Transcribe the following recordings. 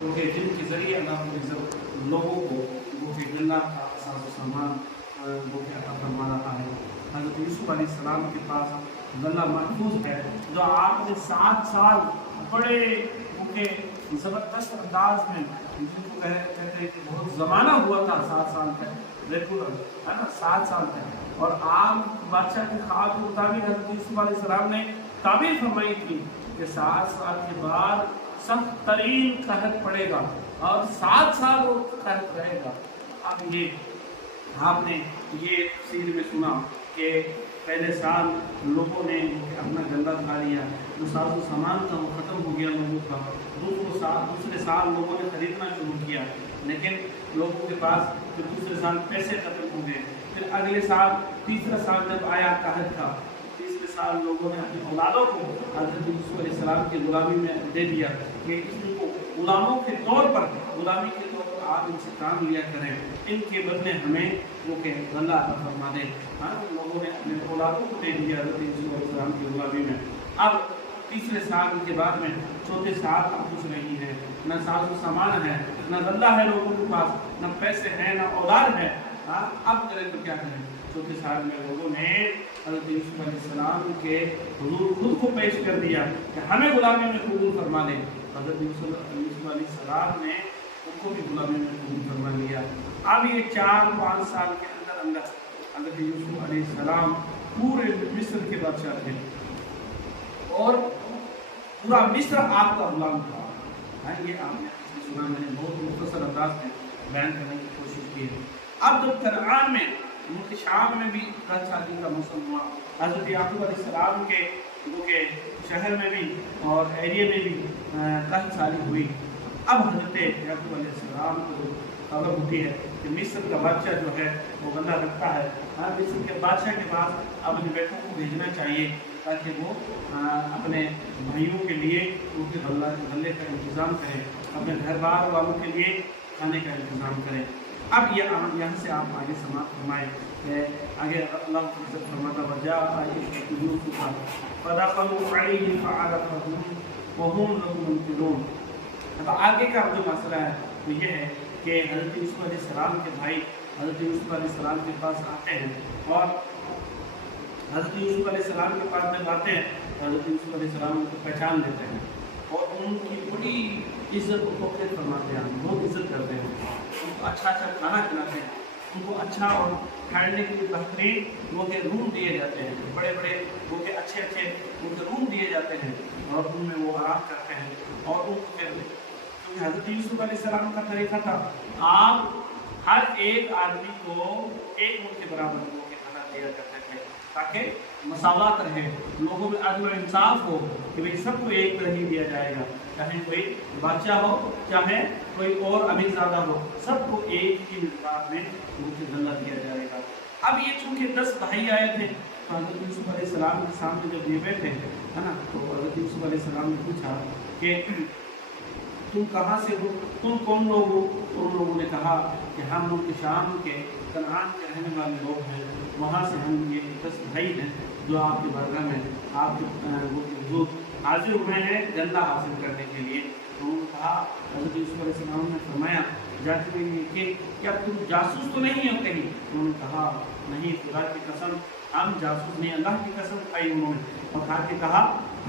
کیونکہ جن کے ذریعے اللہ رب العزت لوگوں کو وہ کہ جنت کا ساز و سامان وہ کہ عطا فرما رہا ہے۔ حضرت یوسف علیہ السلام کے پاس غلہ محفوظ ہے جو آپ نے 7 سال بڑے وہ کہ زبردست انداز میں، جن کو کہتے ہیں کہ بہت زمانہ ہوا تھا 7 سال تک، ریگولر ہے نا 7 سال تک، اور عام بادشاہ کے خواب کے مطابق حضرت یوسف علیہ السلام نے تعبیر فرمائی تھی کہ 7 سال کے بعد سخت ترین قحط پڑے گا اور 7 سال وہ قحط رہے گا۔ اب یہ آپ نے یہ تفسیر میں سنا کہ پہلے سال لوگوں نے اپنا غلہ کھا لیا، جو ساز و سامان تھا وہ ختم ہو گیا لوگوں کا، دوسرے سال لوگوں نے خریدنا شروع کیا، لیکن لوگوں کے پاس پھر دوسرے سال پیسے ختم ہو گئے۔ پھر اگلے سال تیسرا سال جب آیا قحط کا، تیسرے سال لوگوں نے اپنی اولادوں کو حضرت یوسف علیہ السلام کی غلامی میں دے دیا کہ ان کو غلاموں کے طور پر، غلامی کے طور پر آپ ان سے کام لیا کریں، ان کے بدلے ہمیں وہ کہ غلہ عطا فرما دیں۔ لوگوں نے اپنے اولادوں کو دے دیا حضرت یوسف علیہ السلام کی غلامی میں۔ اب تیسرے سال کے بعد میں چوتھے سال اب کچھ نہیں ہے، نہ ساز و سامان ہے، نہ غلہ ہے لوگوں کے پاس، نہ پیسے ہیں، نہ اولاد ہے۔ اب کریں تو کیا کریں؟ چوتھے سال میں لوگوں نے حضرت یوسف علیہ السلام کے حضور خود کو پیش کر دیا کہ ہمیں غلامی میں قبول فرما لیں۔ حضرت یوسف علیہ السلام نے ان کو بھی غلامی میں قبول فرما لیا۔ اب یہ 4-5 سال کے اندر حضرت یوسف علیہ السلام پورے مصر کے بادشاہ تھے اور پورا مصر آپ کا غلام تھا۔ یہ آپ نے سنا، میں نے بہت مختصر انداز میں بیان کرنے کی کوشش کی ہے۔ اب جب کنعان میں ملک شام میں بھی قحط سالی کا موسم ہوا، حضرت یعقوب علیہ السلام کے وہ کہ شہر میں بھی اور ایریے میں بھی قحط سالی ہوئی۔ اب حضرت یعقوب علیہ السلام کو خبر ہوتی ہے کہ مصر کا بادشاہ جو ہے وہ غلہ رکھتا ہے، مصر کے بادشاہ کے پاس اپنے بیٹوں کو بھیجنا چاہیے تاکہ وہ اپنے بھائیوں کے لیے ان کے غلے کا انتظام کریں، اپنے گھر بار والوں کے لیے کھانے کا انتظام کریں۔ اب یہاں سے آپ آگے سماعت فرمائیں کہ آگے اللہ فرماتا وجاء یوسف فدخلوا علیہ فعرفهم وهم له منکرون۔ اب آگے کا جو مسئلہ ہے وہ یہ ہے کہ حضرت یوسف علیہ السلام کے بھائی حضرت یوسف علیہ السلام کے پاس آتے ہیں اور حضرت یوسف علیہ السلام کے پاس جب آتے ہیں حضرت یوسف علیہ السلام کو پہچان لیتے ہیں اور ان کی بڑی عزت و توقیر فرماتے ہیں، بہت عزت کرتے ہیں، ان کو اچھا کھانا کھلاتے ہیں، ان کو اچھا اور ٹھہرنے کے لیے بہترین وہ کہ روم دیے جاتے ہیں، بڑے بڑے وہ کہ اچھے وہ کہ روم دیے جاتے ہیں اور ان میں وہ آرام کرتے ہیں۔ اور ان کو کیونکہ حضرت یوسف علیہ السلام کا طریقہ تھا آپ ہر ایک آدمی کو ایک ملک کے برابر وہ کہ کھانا دیا کرتے تھے تاکہ مساوات رہے، لوگوں میں عدل و انصاف ہو کہ بھئی سب کو ایک طرح ہی دیا جائے گا، چاہے کوئی بادشاہ ہو چاہے کوئی اور امیر زادہ ہو، سب کو ایک ہی مقدار میں ان سے غلہ دیا جائے گا۔ اب یہ چونکہ 10 بھائی آئے تھے تو حضرت یوسف علیہ السلام کے سامنے جب یہ بیٹھے ہے نا تو حضرت یوسف علیہ السلام نے پوچھا کہ تم کہاں سے ہو، تم کون لوگ ہو؟ ان لوگوں نے کہا کہ ہم ملک شام کے کنعان کے رہنے والے لوگ ہیں، وہاں سے ہم یہ 10 بھائی ہیں جو آپ کے بارگاہ میں آپ کے حضور حاضر ہوئے ہیں غلہ حاصل کرنے کے لیے۔ انہوں نے کہا، حضرت یوسف علیہ السلام نے فرمایا جاتے ہوئے کہ کیا تم جاسوس تو نہیں ہو کہیں؟ انہوں نے کہا نہیں، خدا کی قسم ہم جاسوس نہیں، اللہ کی قسم کھائی انہوں نے اور کھا کے کہا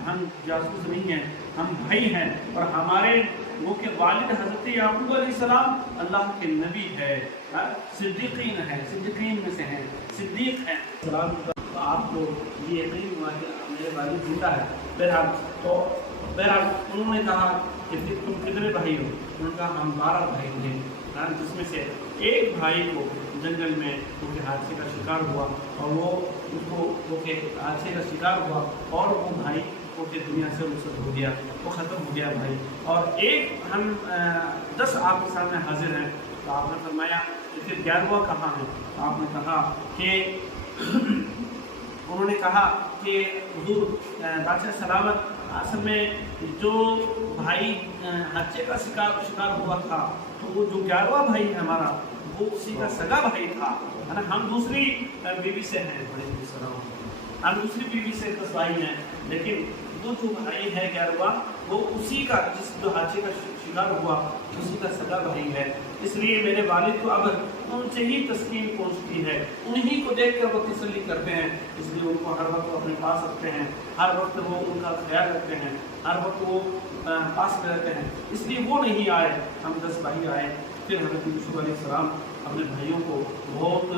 ہم جاسوس نہیں ہیں، ہم بھائی ہیں اور ہمارے وہ کہ والد حضرت یعقوب علیہ السلام اللہ کے نبی ہے، صدیقین ہیں، صدیقین میں سے ہیں، صدیق ہیں۔ سلام تو آپ کو یہ یقین ہوا کہ میرے والد زندہ ہے۔ بہرحال انہوں نے کہا کہ پھر تم کتنے بھائی ہو؟ انہوں نے کہا ہم 12 بھائی تھے، جس میں سے ایک بھائی کو جنگل میں وہ کہ حادثے کا شکار ہوا اور وہ اس کو وہ کہ حادثے کا شکار ہوا اور وہ بھائی وہ کہ دنیا سے رخصت ہو گیا، وہ ختم ہو گیا بھائی، اور ایک ہم 10 آپ کے سامنے حاضر ہیں۔ تو آپ نے فرمایا کہ پھر 11واں کہاں ہے؟ آپ نے کہا کہ انہوں نے کہا کہ حضور بادشاہ سلامت اصل میں جو بھائی حادثے کا شکار ہوا تھا تو وہ جو 11واں بھائی ہے ہمارا وہ اسی کا سگا بھائی تھا، ہم دوسری بیوی سے ہیں، ہم دوسری بیوی سے 10 بھائی ہیں، لیکن وہ جو بھائی ہے 11واں وہ اسی کا جس جو حادثے کا شکار ہوا اسی کا سگا بھائی ہے، اس لیے میرے والد کو اب ان سے ہی تسکین پہنچتی ہے، انہی کو دیکھ کر وہ تسلی کرتے ہیں، اس لیے ان کو ہر وقت اپنے پاس رکھتے ہیں، ہر وقت وہ ان کا خیال رکھتے ہیں، ہر وقت وہ پاس میں رہتے ہیں، اس لیے وہ نہیں آئے، ہم 10 بھائی آئے۔ پھر حضرت یوسف علیہ السلام اپنے بھائیوں کو بہت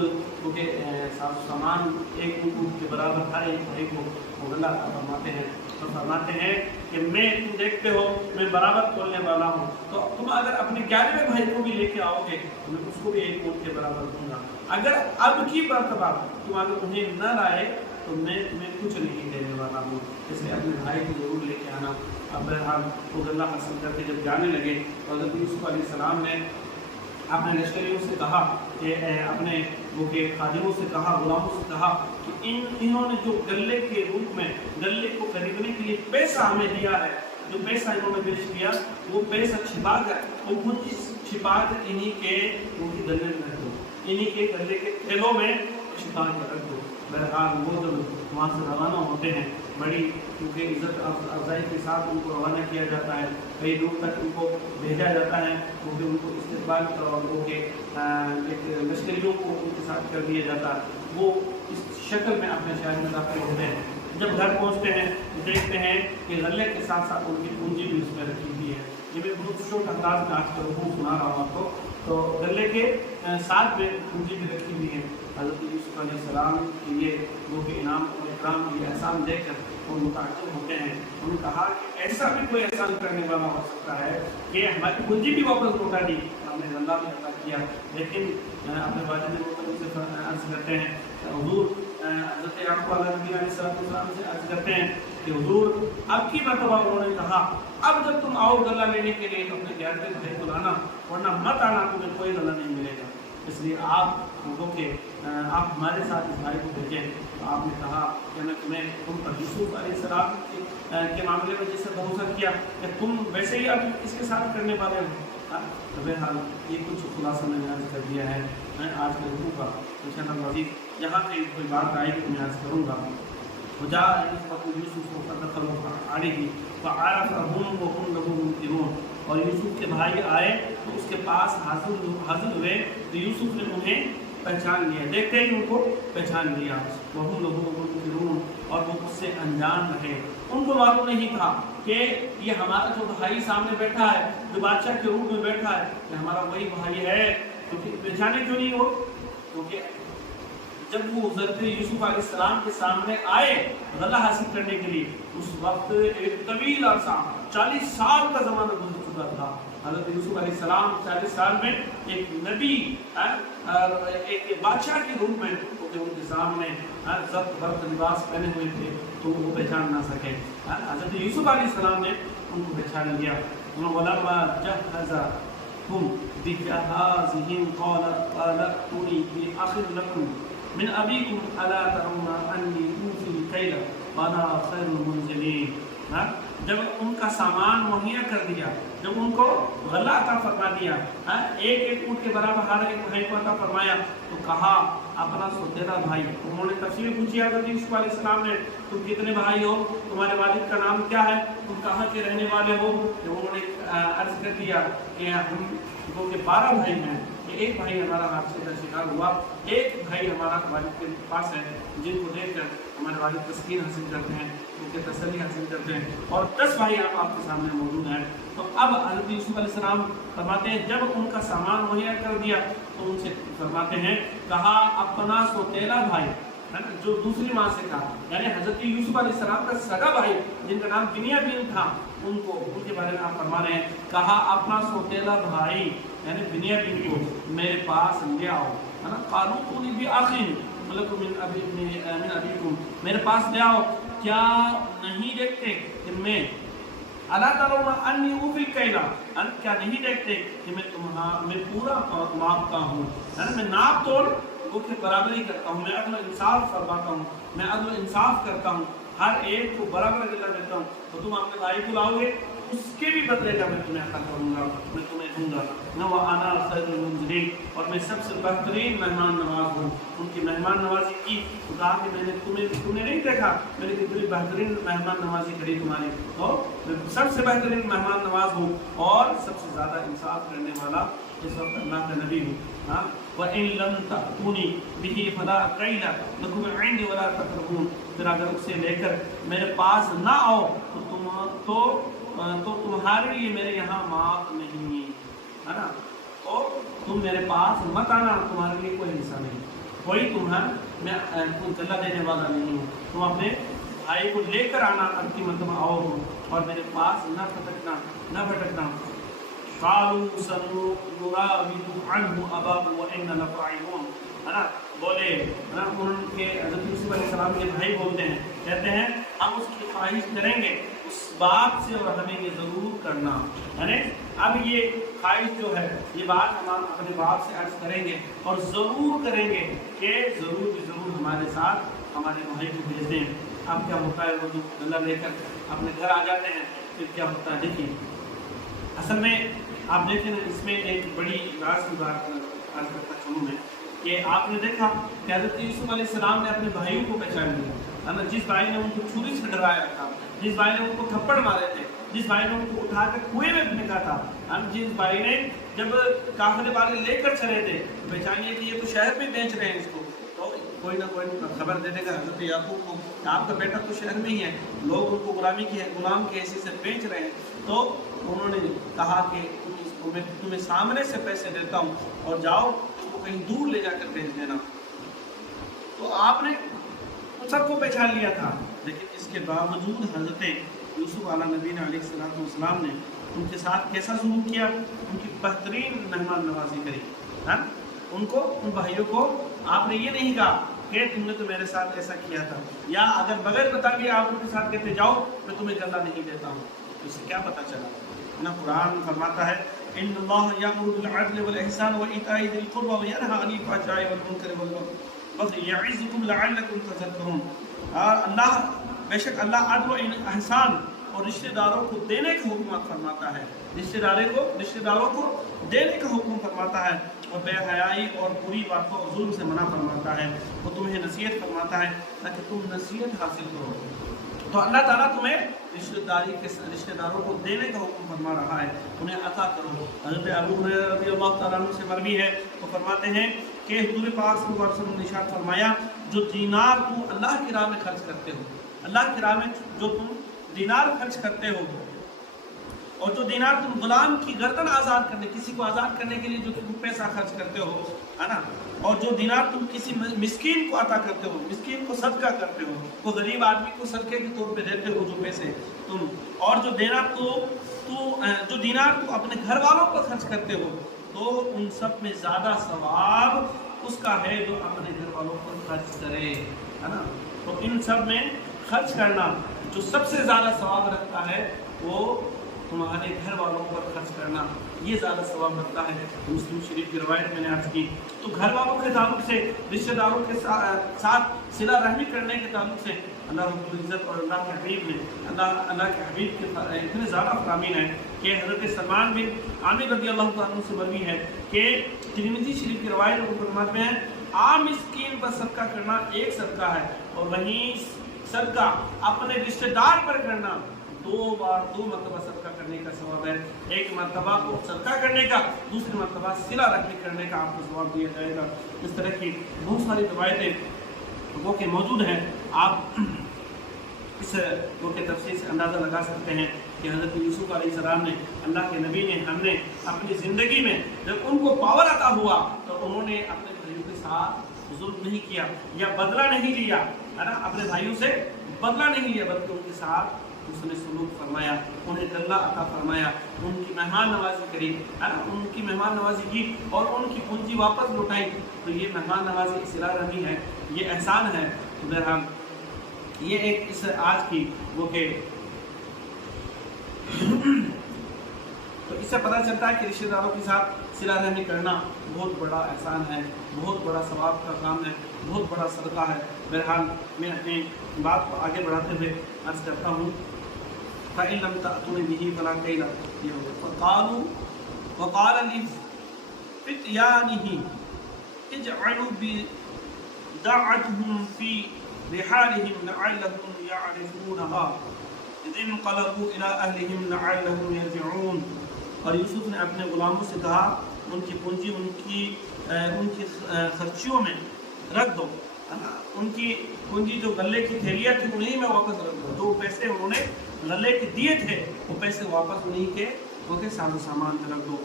کیونکہ ساز و سامان ایک اونٹ کے برابر ہر ایک بھائی کو مغلہ فرماتے ہیں، تو فرماتے ہیں کہ میں تم دیکھتے ہو میں برابر تولنے والا ہوں، تو تم اگر اپنے 11ویں بھائی کو بھی لے کے آؤ گے تو میں اس کو بھی ایک اونٹ کے برابر دوں گا، اگر اب کی مرتبہ تم اگر انہیں نہ لائے تو میں تمہیں کچھ نہیں دینے والا ہوں، اس لیے اپنے بھائی کو ضرور لے کے آنا۔ اب بہرحال مغلہ حاصل کر کے جب جانے لگے تو حضرت یوسف علیہ السلام نے اپنے لشکریوں سے کہا کہ اپنے وہ کے خادموں سے کہا، غلاموں سے کہا کہ انہوں نے جو گلے کے روپ میں گلے کو خریدنے کے لیے پیسہ ہمیں دیا ہے، جو پیسہ انہوں نے بیچ دیا وہ پیسہ چھپا کر وہ پونجی چھپا کر انہی کے ان کی گلے میں رکھ دو، انہی کے گلے کے تھیلوں میں چھپا کر رکھ دو۔ بہرحال وہ جب وہاں سے روانہ ہوتے ہیں بڑی کیونکہ عزت افزائی کے ساتھ ان کو روانہ کیا جاتا ہے، کئی دور تک ان کو بھیجا جاتا ہے کیونکہ ان کو استقبال وہ کے ایک لشکریوں کو ان کے ساتھ کر دیا جاتا ہے، وہ اس شکل میں اپنے شہر میں داخل ہوتے ہیں۔ جب گھر پہنچتے ہیں دیکھتے ہیں کہ غلے کے ساتھ ساتھ ان کی پونجی بھی اس میں رکھی ہوئی ہے، یہ میں بہت شوق انداز میں آج کل سنا رہا ہوں آپ کو، تو غلے کے ساتھ میں پونجی بھی رکھی ہوئی ہے۔ حضرت یوسف علیہ السلام کے لیے وہ کہ انعام اور اکرام کی احسان دیکھ کر وہ متعجب ہوتے ہیں، انہوں نے کہا کہ ایسا بھی کوئی احسان کرنے والا ہو سکتا ہے کہ ہماری پونجی بھی واپس لوٹا دی، ہم نے اللہ نے عطا کیا، لیکن اپنے والد محترم سے عرض کرتے ہیں حضور، حضرت یعقوب علیہ السلام سے عرض کرتے ہیں کہ حضور اب کی مرتبہ انہوں نے کہا اب جب تم آؤ غلہ لینے کے لیے تو اپنے 11ویں بھائی کو لانا، ورنہ مت آنا، تمہیں کوئی غلہ نہیں ملے گا، اس لیے آپ لوگوں کے آپ ہمارے ساتھ اس بھائی کو بھیجیں۔ تو آپ نے کہا کہ میں تمہیں تم پر یوسف علیہ السلام کے معاملے میں جیسے بھروسہ کیا کہ تم ویسے ہی اب اس کے ساتھ کرنے والے ہو۔ تو بہرحال یہ کچھ خلاصہ میں نے عرض کر دیا ہے، میں آج کے رکوع کا انشاءاللہ مزید جہاں سے کوئی بات آئی تو میں عرض کروں گا۔ وجاء یوسف فدخلوا علیہ فعرف ابوہ وهم له منکرون، اور یوسف کے بھائی آئے تو اس کے پاس حاضر ہوئے تو یوسف نے انہیں پہچان لیا، دیکھتے ہی ان کو پہچان لیا، وهم له منکرون، اور وہ اس سے انجان رہے، ان کو معلوم نہیں تھا کہ یہ ہمارا جو بھائی سامنے بیٹھا ہے، جو بادشاہ کے روپ میں بیٹھا ہے، یہ ہمارا وہی بھائی ہے، کیونکہ پہچانے کیوں نہیں ہو، کیونکہ جب وہ حضرت یوسف علیہ السلام کے سامنے آئے غلہ حاصل کرنے کے لیے، اس وقت ایک طویل عرصہ 40 سال کا زمانہ گزر چکا تھا۔ حضرت یوسف علیہ السلام 40 سال میں ایک نبی ایک بادشاہ کے روپ میں ان کے سامنے ضبط برق لباس پہنے ہوئے تھے تو وہ پہچان نہ سکے۔ حضرت یوسف علیہ السلام نے ان کو پہچان لیا۔ وَلَمَّا جَهَّزَهُمْ بِجَهَازِهِمْ قَالَ ائْتُونِي بِأَخٍ لَكُمْ من ابیکم الا ترون انی اوفی الکیل وانا خیر المنزلین۔ جب ان کا سامان مہیا کر دیا، جب ان کو غلہ عطا فرما دیا، ایک ایک اونٹ کے برابر ہر ایک بھائی کو عطا فرمایا، تو کہا اپنا سوتیلا بھائی، انہوں نے تفصیل پوچھی حضرت یوسف علیہ السلام نے تم کتنے بھائی ہو، تمہارے والد کا نام کیا ہے، تم کہاں کے رہنے والے ہو، تو انہوں نے عرض کر دیا کہ ہم وہ کہ 12 بھائی ہیں، ایک بھائی ہمارا حادثے کا شکار ہوا، ایک بھائی ہمارا والد کے پاس ہے، جن کو دیکھ کر ہمارے والد تسکین حاصل کرتے ہیں، ان کے تسلی حاصل کرتے ہیں، اور 10 بھائی آپ کے سامنے موجود ہیں۔ تو اب حضرت یوسف علیہ السلام فرماتے ہیں جب ان کا سامان مہیا کر دیا تو ان سے فرماتے ہیں کہا اپنا سوتیلا بھائی، جو دوسری ماں سے کہا، یعنی حضرت یوسف علیہ السلام کا سگا بھائی جن کا نام بنیامین تھا، ان کو ان کے بارے میں آپ فرما رہے ہیں کہا اپنا سوتیلا بھائی یعنی بنیامین کو میرے پاس لے آؤ، ہے نا، قالوا ائتونی بأخ لکم من ابیکم، میرے پاس لے آؤ، کیا نہیں دیکھتے کہ میں الا ترون انی اوفی الکیل، کیا نہیں دیکھتے کہ میں پورا ماپتا ہوں، میں ناپ توڑ وہ کے برابری کرتا ہوں، میں عدل و انصاف فرماتا ہوں، میں عدل و انصاف کرتا ہوں، ہر ایک کو برابر غلہ دیتا ہوں، تو تم اپنے بھائی کو لاؤ گے اس کے بھی بدلے کا میں تمہیں عطا کروں گا، میں تمہیں دوں گا، وَأَنَا خَيْرُ الْمُنزِلِينَ، शरीक और मैं सबसे बेहतरीन मेहमान नवाज हूँ। उनकी मेहमान नवाजी की तो कहा कि मैंने तुमने नहीं देखा मैंने कितनी बेहतरीन मेहमान नवाजी करी तुम्हारी, तो मैं सबसे बेहतरीन मेहमान नवाज हूँ और सबसे ज़्यादा इंसाफ करने वाला इस वक्त अल्लाह का नबी हूँ। हाँ, वइन लम तअतूनी बिही फला कैला लकुम इंदी वला तकरबून, फिर अगर उसे लेकर मेरे पास ना आओ तो तुम्हारे लिए मेरे यहाँ माफ नहीं है ना, तो तुम मेरे पास मत आना, तुम्हारे लिए कोई हिस्सा नहीं, कोई मैं गला देने वाला नहीं हूँ। तुम अपने भाई को लेकर आना, अब की मतलब आओ और मेरे पास न भटकना। कालू सनुराविदु अन्हु अबाहु व इन्ना लफ़ाइलून, है ना, बोले ना उनके हज़रत यूसुफ अलैहिस्सलाम के भाई बोलते हैं, कहते हैं हम उसकी ख्वाहिश करेंगे उस बात से और हमें ये ज़रूर करना, यानी अब ये ख्वाहिश जो है ये बात हम अपने बाप से अर्ज करेंगे और ज़रूर करेंगे कि ज़रूर हमारे साथ हमारे भाई को भेज दें। अब क्या होता है, वो जो गला लेकर अपने घर आ जाते हैं, फिर क्या होता है देखिए। असल में आप देखें ना, इसमें एक बड़ी राज की बात अर्ज करता चलूँ मैं कि आपने देखा कि हज़रत यूसुफ अलैहिस्सलाम ने अपने भाइयों को पहचान लिया, है ना, जिस भाई ने उनको छुरी से डराया था, जिस भाई ने उनको थप्पड़ मारे थे, जिस भाई ने उनको उठाकर कुएं में फेंका था, जिस भाई ने जब काफिले वाले लेकर चले थे पहचानिए कि ये तो शहर में बेच रहे हैं इसको, तो कोई ना कोई खबर दे देगा हज़रत याकूब को, आपका बेटा तो शहर में ही है, लोग उनको गुलाम की हैसियत से बेच रहे हैं। तो उन्होंने कहा कि मैं तुम्हें सामने से पैसे देता हूँ और जाओ उसको कहीं दूर ले जाकर भेज देना। तो आपने सबको पहचान लिया था, लेकिन इसके बावजूद हज़रत यूसुफ आला नबी अलैहिस्सलाम ने उनके साथ कैसा सलूक किया, उनकी बेहतरीन मेहमान नवाजी करी, है उनको, उन भाइयों को आपने ये नहीं कहा कि तुमने तो मेरे साथ ऐसा किया था, या अगर बगैर बता के आप उनके साथ कहते जाओ मैं तुम्हें गला नहीं देता हूँ, तो इससे क्या पता चला ना। कुरान फरमाता है इन्नल्लाह यअमुरु बिल अदल वल इहसान व इताई दिल कुर्बा व यनहा अनिल फहशाई वल मुनकर वल बग़य यइज़ुकुम लअल्लकुम तज़क्करून। अल्लाह बेशक अल्लाह अदल व इहसान और रिश्तेदारों को देने का हुक्म फरमाता है, रिश्तेदारों को देने का हुक्म फरमाता है, और बेहयाई और बुरी बातों और जुल्म से मना फरमाता है, वो तुम्हें नसीहत फरमाता है ताकि तुम नसीहत हासिल करो। तो अल्लाह ताला तुम्हें रिश्तेदारों को देने का हुक्म फरमा रहा है, उन्हें अता करो। हज़रत अबू हुरैरा रज़ियल्लाहु ताला अन्हु से मरवी है, तो फरमाते हैं कि हुज़ूर पाक सल्लल्लाहु अलैहि वसल्लम ने इरशाद फरमाया, जो दीनार तुम अल्लाह की राह में खर्च करते हो, अल्लाह की राह में जो तुम दीनार खर्च करते हो, और जो दीनार तुम गुलाम की गर्दन आज़ाद करने, किसी को आज़ाद करने के लिए जो तुम पैसा खर्च करते हो, है ना, और जो दीनार तुम किसी मिस्कीन को अता करते हो, मिस्कीन को सदका करते हो, वो गरीब आदमी को सदके के तौर पे देते हो जो पैसे तुम, और जो दीनार जो दीनार तुम अपने घर वालों पर खर्च करते हो, तो उन सब में ज़्यादा सवाब उसका है जो अपने घर वालों पर खर्च करे, है ना। तो इन सब में खर्च करना जो सबसे ज़्यादा सवाब रखता है वो तुम्हारे घर वालों पर खर्च करना, ये ज़्यादा सवाब रखता है। मुस्लिम शरीफ की रवायत मैंने अर्ज की। तो घर वालों के ताल्लुक से, रिश्तेदारों के साथ सिला रहमी करने के ताल्लुक से अल्लाह रब्बुल इज़्ज़त और अल्लाह के हबीब ने, अल्लाह के हबीब के इतने ज़्यादा फरामीन है कि हज़रत सलमान बिन आमिर रज़ियल्लाहु ताला अन्हु से मरवी है कि तिरमिज़ी शरीफ की रवायत में फरमाते हैं, आम मिस्कीन पर सदका करना एक सदका है, और वहीं सदका अपने रिश्तेदार पर करना दो मरतबा सदका करने का सवाब है। एक मरतबा को सदका करने का, दूसरी मरतबा सिला रखने करने का आपको सवाब दिया जाएगा। इस तरह की बहुत सारी रवायतें वो के मौजूद हैं। आप इस वो के तफसीर से अंदाज़ा लगा सकते हैं कि हज़रत यूसुफ अलैहिस्सलाम ने, अल्लाह के नबी ने, हमने अपनी ज़िंदगी में जब उनको पावर अता हुआ तो उन्होंने अपने भाइयों के साथ जुल्म नहीं किया या बदला नहीं लिया, है ना, अपने भाइयों से बदला नहीं लिया, बल्कि उनके साथ उसने सलूक फरमाया, उन्हें गल्ला अता फरमाया, उनकी मेहमान नवाजी करी, है ना, उनकी मेहमान नवाजी की और उनकी पूंजी वापस लौटाई। तो ये मेहमान नवाजी सिला रहमी है, ये एहसान है। तो बहरहाल ये एक इस आज की वो के तो इससे पता चलता है कि रिश्तेदारों के साथ सिला रहमी करना बहुत बड़ा एहसान है, बहुत बड़ा सवाब का काम है, बहुत बड़ा सदका है। बहरहाल मैं अपनी बात को आगे बढ़ाते हुए अर्ज करता हूँ, फ़इन लम तअतूनी बिही फला कैला, فتيانه اجعلوا بداعتهم في رحالهم لعلهم يعرفونها إذ انقلبوا إلى أهلهم لعلهم يرجعون. اور یوسف نے اپنے غلاموں سے کہا ان کی پونجی ان کی خرچیوں میں رکھ دو، ان کی پونجی جو غلے کی تھیلیاں تھی انہیں میں واپس رکھ دو، جو پیسے انہوں نے غلے کے دیے تھے وہ پیسے واپس انہیں کے وہ کے ساز و سامان میں رکھ دو،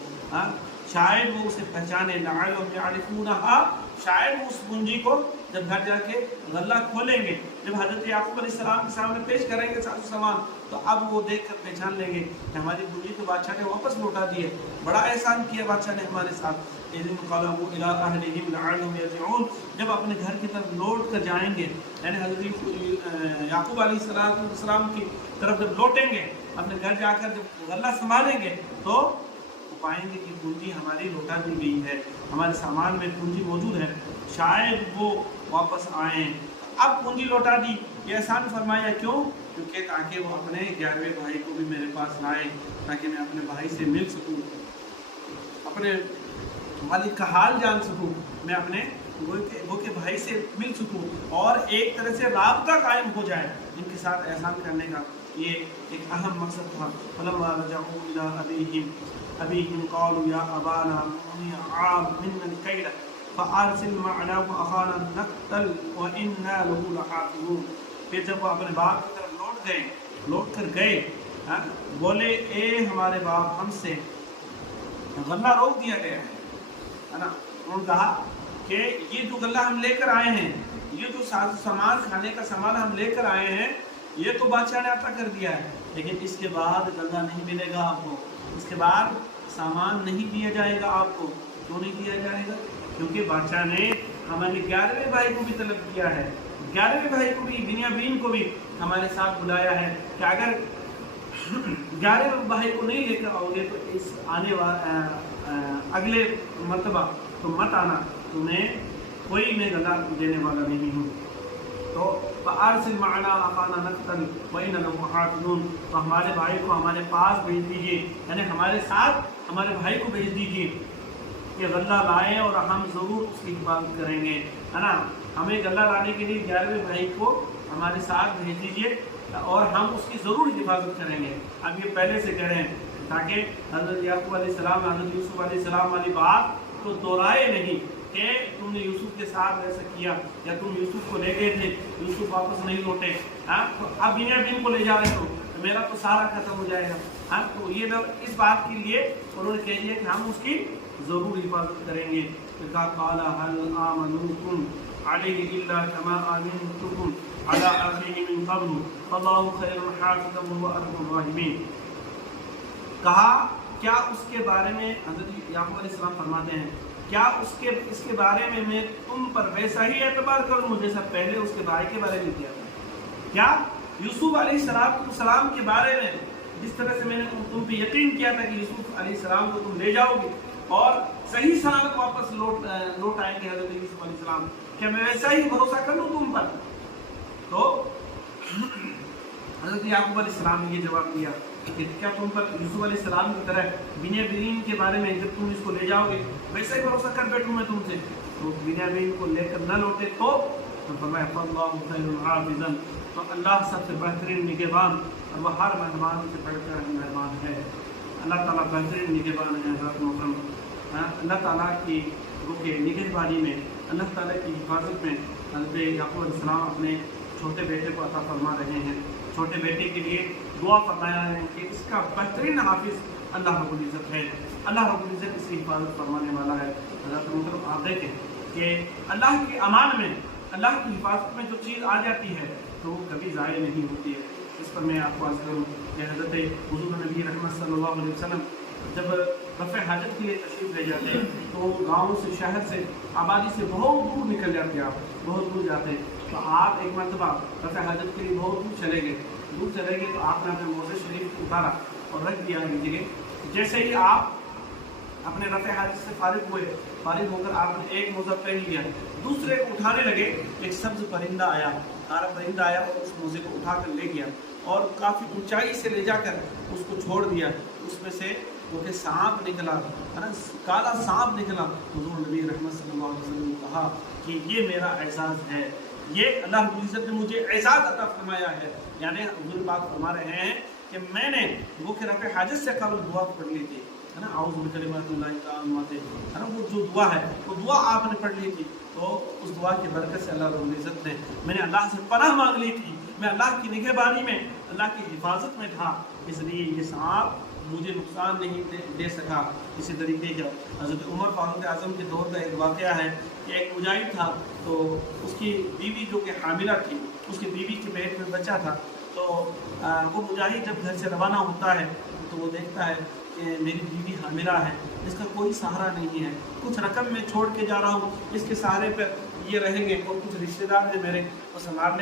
شاید وہ اسے پہچانے، لعلہم یعرفونہا، شاید وہ اس پونجی کو جب گھر جا کے غلہ کھولیں گے، جب حضرت یعقوب علیہ السلام کے سامنے پیش کریں گے ساز و سامان، تو اب وہ دیکھ کر پہچان لیں گے کہ ہماری پونجی تو بادشاہ نے واپس لوٹا دی ہے، بڑا احسان کیا بادشاہ نے ہمارے ساتھ. اذ انقلبوا الى اهلهم لعلهم يرجعون، جب اپنے گھر کی طرف لوٹ کر جائیں گے، یعنی حضرت یعقوب علیہ السلام کی طرف جب لوٹیں گے، اپنے گھر جا کر جب غلہ سنبھالیں گے تو پائیں گے کہ پونجی ہماری لوٹا دی گئی ہے، ہمارے سامان میں پونجی موجود ہے، شاید وہ واپس آئیں. اب پونجی لوٹا دی، یہ احسان فرمایا کیوں؟ کیونکہ تاکہ وہ اپنے 11ویں بھائی کو بھی میرے پاس لائیں، تاکہ میں اپنے بھائی سے مل سکوں، اپنے والد کا حال جان سکوں، میں اپنے وہ کے بھائی سے مل سکوں، اور ایک طرح سے رابطہ قائم ہو جائے ان کے ساتھ احسان کرنے کا. یہ ایک اہم مقصد تھا. فلما رجعوا الى ابيهم قالوا يا ابانا منع منا الكيل فارسل معنا اخانا نقتل وانا له لحافظون. پھر جب وہ اپنے باپ کی طرف لوٹ کر گئے، بولے اے ہمارے باپ، ہم سے غلہ روک دیا گیا ہے نا. انہوں نے کہا کہ یہ جو غلہ ہم لے کر آئے ہیں، یہ جو سامان کھانے کا سامان ہم لے کر آئے ہیں، یہ تو بادشاہ نے عطا کر دیا ہے، لیکن اس کے بعد غلہ نہیں ملے گا آپ کو، اس کے بعد سامان نہیں دیا جائے گا آپ کو. کیوں نہیں دیا جائے گا؟ کیونکہ بادشاہ نے ہمارے 11ویں بھائی کو بھی طلب کیا ہے، 11ویں بھائی کو بھی، بنیامین کو بھی ہمارے ساتھ بلایا ہے کہ اگر 11ویں بھائی کو نہیں لے کر آؤ گے تو اس اگلے مرتبہ تو مت آنا، تمہیں کوئی میں غلہ دینے والا نہیں ہوں. تو فارسل معنا اخانا نقتل وانا له حافظون، تو ہمارے بھائی کو ہمارے پاس بھیج دیجیے، یعنی ہمارے ساتھ ہمارے بھائی کو بھیج دیجیے کہ غلہ لائیں اور ہم ضرور اس کی حفاظت کریں گے، ہے نا. ہمیں غلہ لانے کے لیے 11ویں بھائی کو ہمارے ساتھ بھیج دیجیے اور ہم اس کی ضرور حفاظت کریں گے. اب یہ پہلے سے کہہ رہے ہیں تاکہ حضرت یعقوب علیہ السلام، حضرت یوسف علیہ السلام والی بات کو دہرائے نہیں کہ تم نے یوسف کے ساتھ ایسا کیا، یا تم یوسف کو لے گئے تھے، یوسف واپس نہیں لوٹے، تو اب بنیامین کو لے جا رہے ہو تو میرا تو سارا ختم ہو جائے گا. تو یہ لوگ اس بات کے لیے انہوں نے کہہ دیا کہ ہم اس کی ضرور حفاظت کریں گے. قال هل آمنوكم عليه الا كما آمنتكم على اخيه من قبل فالله خير حافظا وهو ارحم الراحمين. کہا کیا اس کے بارے میں، حضرت یعقوب علیہ السلام فرماتے ہیں، کیا اس کے بارے میں تم پر ویسا ہی اعتبار کروں جیسا پہلے اس کے بھائی کے بارے میں کیا تھا؟ کیا یوسف علیہ السلام کے بارے میں جس طرح سے میں نے تم پہ یقین کیا تھا کہ یوسف علیہ السلام کو تم لے جاؤ گے اور صحیح سلامت واپس لوٹ آئیں گے حضرت یوسف علیہ السلام، کیا میں ویسا ہی بھروسہ کر لوں تم پر؟ تو حضرت یعقوب علیہ السلام نے یہ جواب دیا کہ کیا تم پر یوسف علیہ السلام کی طرح بنیامین کے بارے میں جب تم اس کو لے جاؤ گے ویسا ہی بھروسہ کر بیٹھوں میں تم سے؟ تو بنیامین کو لے کر نہ لوٹے تو فرمایا فاللہ خیر حافظا، تو اللہ سب سے بہترین نگہبان اور وہ ہر مہمان سے بڑھ کر مہربان ہے. اللہ تعالیٰ بہترین نگہبان ہے. حضرت محترم، اللہ تعالیٰ کی رکے نگہبانی میں، اللہ تعالیٰ کی حفاظت میں حضرت یعقوب علیہ السلام اپنے چھوٹے بیٹے کو عطا فرما رہے ہیں. چھوٹے بیٹے کے لیے دعا فرمایا ہے کہ اس کا بہترین حافظ اللہ رب العزت ہے، اللہ رب العزت اس کی حفاظت فرمانے والا ہے. حضرت محترم، آپ دیکھیں کہ اللہ کے امان میں، اللہ کی حفاظت میں جو چیز آ جاتی ہے تو وہ کبھی ضائع نہیں ہوتی ہے. اس پر میں آپ کو عرض کروں کہ حضرت حضور نبی رحمت صلی اللہ علیہ وسلم جب رفع حاجت کے لیے تشریف لے جاتے تو گاؤں سے، شہر سے، آبادی سے بہت دور نکل جاتے، آپ بہت دور جاتے. تو آپ ایک مرتبہ رفع حاجت کے لیے بہت دور چلے گئے تو آپ نے اپنے موزے شریف کو اتارا اور رکھ دیا ایک جگہ. جیسے ہی آپ اپنے رفع حاجت سے فارغ ہو کر آپ نے ایک موزہ پہن لیا، دوسرے کو اٹھانے لگے، ایک سبز پرندہ آیا اور اس موزے کو اٹھا کر لے گیا اور کافی اونچائی سے لے جا کر اس کو چھوڑ دیا. اس میں سے क्योंकि सांप निकला है ना, काला सांप निकला। हुजूर नबी रहमत सल्लल्लाहु अलैहि वसल्लम ने कहा कि ये मेरा एजाज़ है, ये अल्लाह रब्बुल इज़्ज़त ने मुझे एजाज़ अता फरमाया है। यानी हुजूर पाक फरमा रहे हैं कि मैंने वो कि रफ़े हाजत से कबल दुआ पढ़ ली थी, है ना, आऊज़ु बिकलिमातिल्लाहि ताम्माति, है ना, वो जो दुआ है वो दुआ आपने पढ़ ली थी, तो उस दुआ की बरकत से अल्लाह रब्बुल इज़्ज़त ने, मैंने अल्लाह से पनाह मांग ली थी, मैं अल्लाह की निगहबानी में, अल्लाह की हिफाजत में था, इसलिए ये सांप मुझे नुकसान नहीं दे सका। इसी तरीके का हज़रत उमर फारूक आज़म के दौर का एक वाक़या है कि एक मुजाहिद था, तो उसकी बीवी जो कि हामिला थी, उसकी बीवी के पेट में बच्चा था, तो वो मुजाहिद जब घर से रवाना होता है तो वो देखता है कि मेरी बीवी हामिला है, इसका कोई सहारा नहीं है, कुछ रकम मैं छोड़ के जा रहा हूँ, इसके सहारे पर ये रहेंगे और कुछ रिश्तेदार हैं मेरे वो संभाल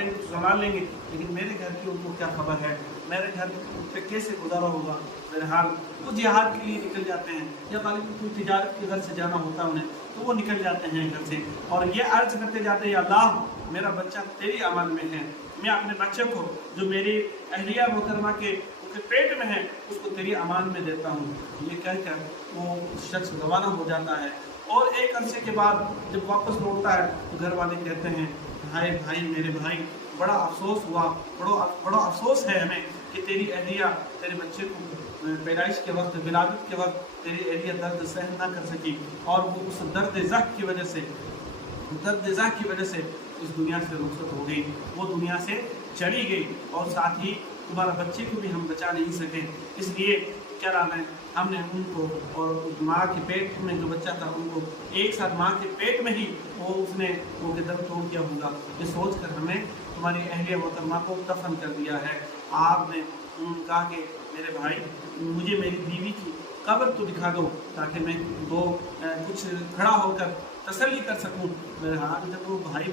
लेंगे, लेकिन मेरे घर की उनको क्या खबर है, मेरे घर पे कैसे गुजारा होगा। बहरहाल वो जिहाद के लिए निकल जाते हैं, या गालिब कोई तिजारत के घर से जाना होता है उन्हें, तो वो निकल जाते हैं घर से और ये अर्ज करते जाते हैं, अल्लाह मेरा बच्चा तेरी अमान में है, मैं अपने बच्चे को जो मेरी अहलिया मोहतरमा के पेट में है उसको तेरी अमान में देता हूँ। ये कहकर वो शख्स रवाना हो जाता है और एक अरसे के बाद जब वापस लौटता है तो घर वाले कहते हैं, हाय भाई मेरे भाई, बड़ा अफसोस हुआ, बड़ा अफसोस है हमें कि तेरी अहलिया तेरे बच्चे को पैदाइश के वक्त, विलादत के वक्त तेरी अहलिया दर्द सहन ना कर सकी और वो उस दर्द ज़ख्म की वजह से इस दुनिया से रुखसत हो गई, वो दुनिया से चली गई और साथ ही तुम्हारा बच्चे को भी हम बचा नहीं सके। इसलिए क्या नाम है, हमने उनको और माँ के पेट में जो बच्चा था उनको एक साथ माँ के पेट में ही उसने वो दम तोड़ दिया होगा, ये सोच कर हमें तुम्हारी अहलिया मोहतरमा को दफन कर दिया है। आपने कहा कि मेरे भाई मुझे मेरी बीवी की कब्र तो दिखा दो ताकि मैं कुछ खड़ा होकर तसल्ली कर सकूं। मेरे हाथ जब वो भाई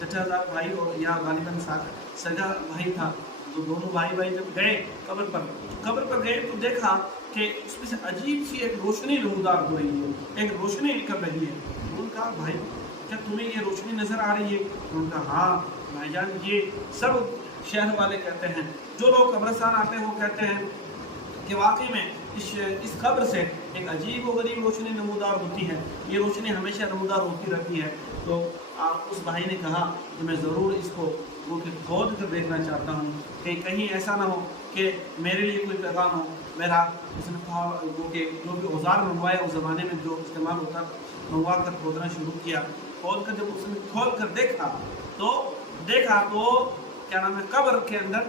चचादार भाई और या गालिबन सगा भाई था, तो दोनों भाई जब गए कब्र पर गए तो देखा कि उसमें से अजीब सी एक रोशनी नमूदार हो रही है, एक रोशनी निकल रही है। उन्होंने कहा भाई क्या तुम्हें ये रोशनी नज़र आ रही है? उन्होंने कहा हाँ भाईजान, ये सब शहर वाले कहते हैं, जो लोग कब्रिस्तान आते हैं वो कहते हैं कि वाकई में इस कब्र से एक अजीब व गरीब रोशनी नमूदार होती है, ये रोशनी हमेशा नमूदार होती रहती है। तो उस भाई ने कहा कि मैं ज़रूर इसको वो खोद कर देखना चाहता हूँ कि कहीं ऐसा ना हो कि मेरे लिए कोई पैगाम हो मेरा। उसने कहा वो कि जो भी औजार मंगवाया उस ज़माने में जो इस्तेमाल होता मंगवा कर खोदना शुरू किया। खोद कर जब उसने खोल कर देखा तो क्या नाम है, कब्र के अंदर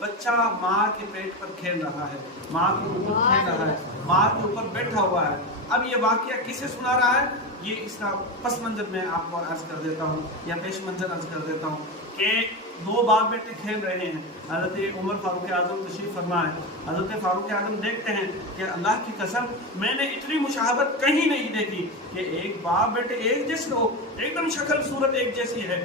बच्चा माँ के पेट पर खेल रहा है, माँ के ऊपर खेल रहा है, माँ के ऊपर बैठा हुआ है। अब ये वाक़या किसे सुना रहा है, ये इसका पस मंजर मैं आपको अर्ज कर देता हूँ या पेश मंजर अर्ज कर देता हूँ कि दो बाप बेटे खेल रहे हैं। हज़रत उमर फारूक आज़म तशरीफ़ फरमा है। हज़रत फारूक आज़म देखते हैं कि अल्लाह की कसम मैंने इतनी मुशाहबत कहीं नहीं देखी कि एक बाप बेटे एक जैसे हो, एकदम शक्ल सूरत एक जैसी है,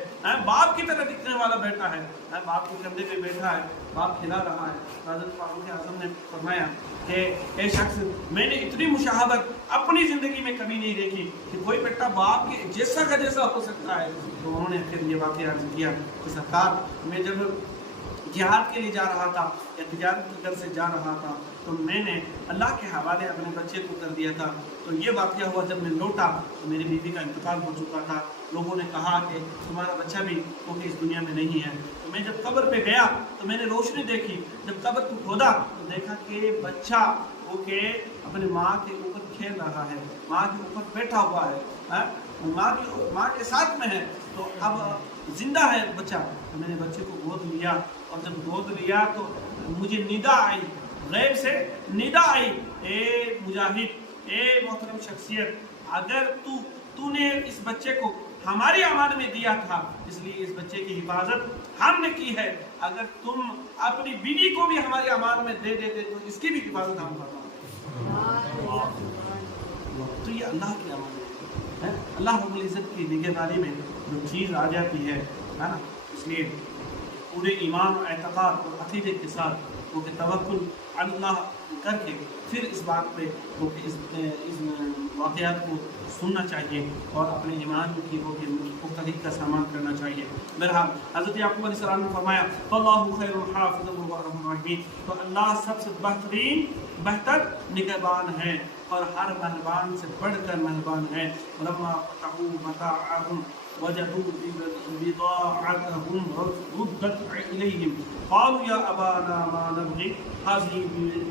बाप की तरह दिखने वाला बैठा है, बाप के कंधे पे बैठा है, बाप खिला रहा है। हज़रत फारूक आज़म ने फरमाया कि ए शख्स, मैंने इतनी मुशाहबत अपनी ज़िंदगी में कभी नहीं देखी कि कोई बेटा बाप के जैसा का जैसा हो सकता है। तो उन्होंने फिर ये वाक़या अर्ज़ किया कि सरकार, मैं जब जिहाद के लिए जा रहा था या तिजारत की घर से जा रहा था तो मैंने अल्लाह के हवाले अपने बच्चे को कर दिया था। तो ये वाक़या हुआ, जब मैं लौटा तो मेरी बीवी का इंतकाल हो चुका था। लोगों ने कहा कि तुम्हारा बच्चा भी क्योंकि इस दुनिया में नहीं है। तो मैं जब कब्र पे गया तो मैंने रोशनी देखी, जब कब्र को खोदा तो देखा कि बच्चा वो के अपने माँ के ऊपर खेल रहा है, माँ के ऊपर बैठा हुआ है, माँ के साथ में है, तो अब जिंदा है बच्चा। तो मैंने बच्चे को गोद लिया और जब गोद लिया तो मुझे निदा आई, गैब से निदा आई, ए मुजाहिद, ए मोहतरम शख्सियत, अगर तूने इस बच्चे को हमारी अमान में दिया था इसलिए इस बच्चे की हिफाजत हमने की है, अगर तुम अपनी बीवी को भी हमारी अमान में दे देते तो इसकी भी हिफाजत हम करते। तो ये अल्लाह की अमान है, अल्लाह रब्बुल इज़्ज़त की निगहबानी में जो चीज़ आ जाती है ना, इसलिए पूरे ईमान और एतक़ाद और अक़ीदे के साथ वो कि तवक्कुल अल्लाह करके फिर इस बात पे वो कि इस वाक़यात को सुनना चाहिए और अपने ईमान की वो कि पुख्तगी का सामान करना चाहिए। बहरहाल हज़रत याक़ूब अलैहिस्सलाम ने फरमाया फल्लाहु खैरुल हाफ़िज़ व अर्हमुर राहिमीन, तो अल्लाह सबसे बेहतरीन बेहतर निगहबान है और हर मेहरबान से बढ़कर मेहरबान है। वलम्मा फतहू मताअहुम वजदू बिदाअतहुम रुद्दत इलैहिम क़ालू या अबाना मा नबग़ी हाज़िही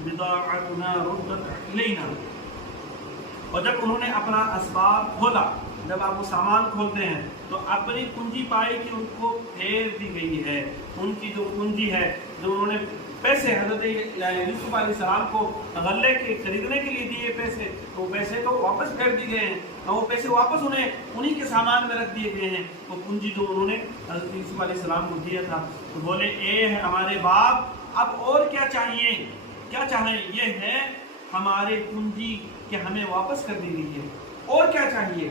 बिदाअतुना रुद्दत इलैना। और जब उन्होंने अपना असबाब खोला, जब आप वो सामान खोलते हैं तो अपनी पूंजी पाई कि उनको फेर दी गई है। उनकी जो पूंजी है, जो उन्होंने पैसे हज़रत यूसुफ अलैहिस्सलाम को गल्ले के खरीदने के लिए दिए पैसे, तो पैसे तो वापस कर दिए गए हैं और वो पैसे वापस उन्हें उन्हीं के सामान में रख दिए गए हैं। वो पूंजी जो उन्होंने हज़रत यूसुफ अलैहिस्सलाम को दिया था, तो बोले ए हमारे बाप, अब और क्या चाहिए, क्या चाहें, ये है हमारे पूंजी कि हमें वापस कर दी गई है, और क्या चाहिए।